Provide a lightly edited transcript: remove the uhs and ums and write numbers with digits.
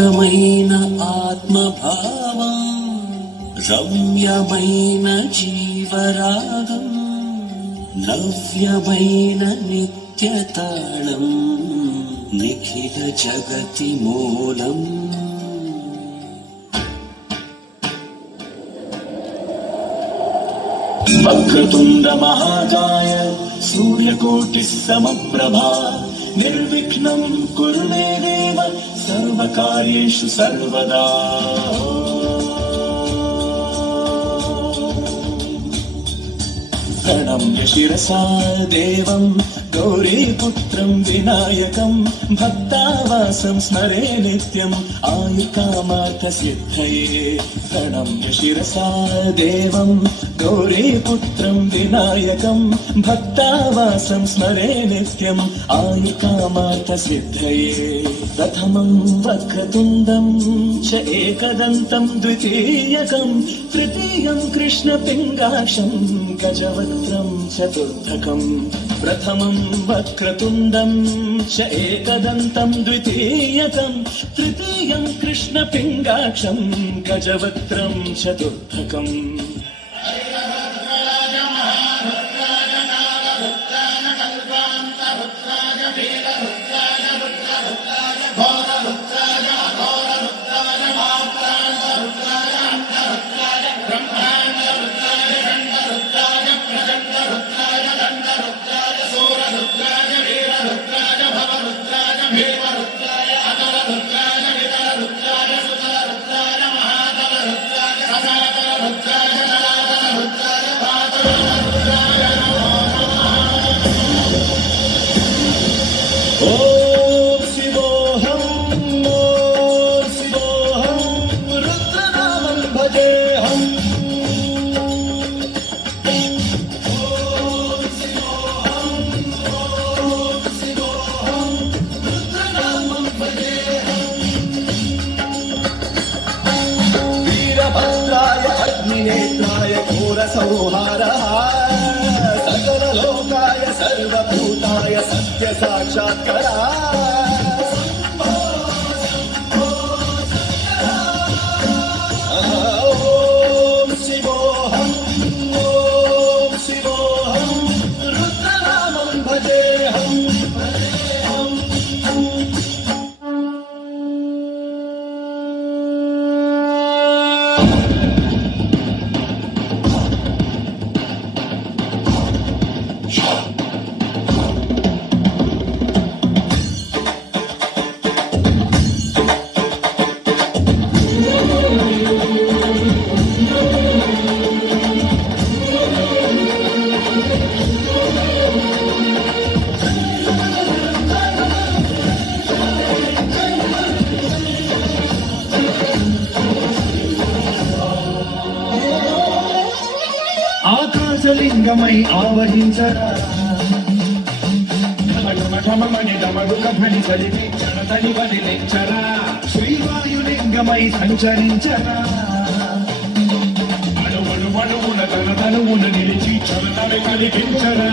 దివ్యమైన ఆత్మభావం, రమ్యమైన జీవరాగం, నవ్యమైన నిత్యతాళం, నిఖిల జగతి మూలం. వక్రతుండ మహాకాయ సూర్యకోటి సమప్రభా నిర్విఘ్నం కురు మే దేవ సర్వకార్యేషు సర్వదా. ప్రణమ్య శిరసా దేవం గౌరీపుత్రం వినాయకం భక్తావాసం స్మరే నిత్యం ఆయుకామార్థ సిద్ధయే. ప్రణమ్య శిరసా దేవం గౌరీపుత్రం వినాయకం భక్తావాసం స్మరే నిత్యం ఆయుకామార్థ సిద్ధయే. ప్రథమం వక్రతుండం చ ఏకదంతం ద్వితీయకం తృతీయం కృష్ణ పింగాక్షం గజవక్త్రం చతుర్థకం. ప్రథమం వక్రతుండం చ ఏకదంతం ద్వితీయకం తృతీయం కృష్ణ పింగాక్షం గజవక్త్రం చతుర్థకం. नेत्राय घोरसंहारः सकललोकाय सर्वभूताय सत्य साक्षात्कारः. ॐ शिवोऽहम् ॐ शिवोऽहम् रुद्रनामं भजेऽहम्. ఆకాశలింగమై ఆవహించరా ఢమఢమఢమమని డమడుక ధ్వని చలివి క్షణతని వదిలించరా. శ్రీవాయులింగమై సంచరించరా అణువున తన తనువున నిలిచి క్షణతని కలిగించరా.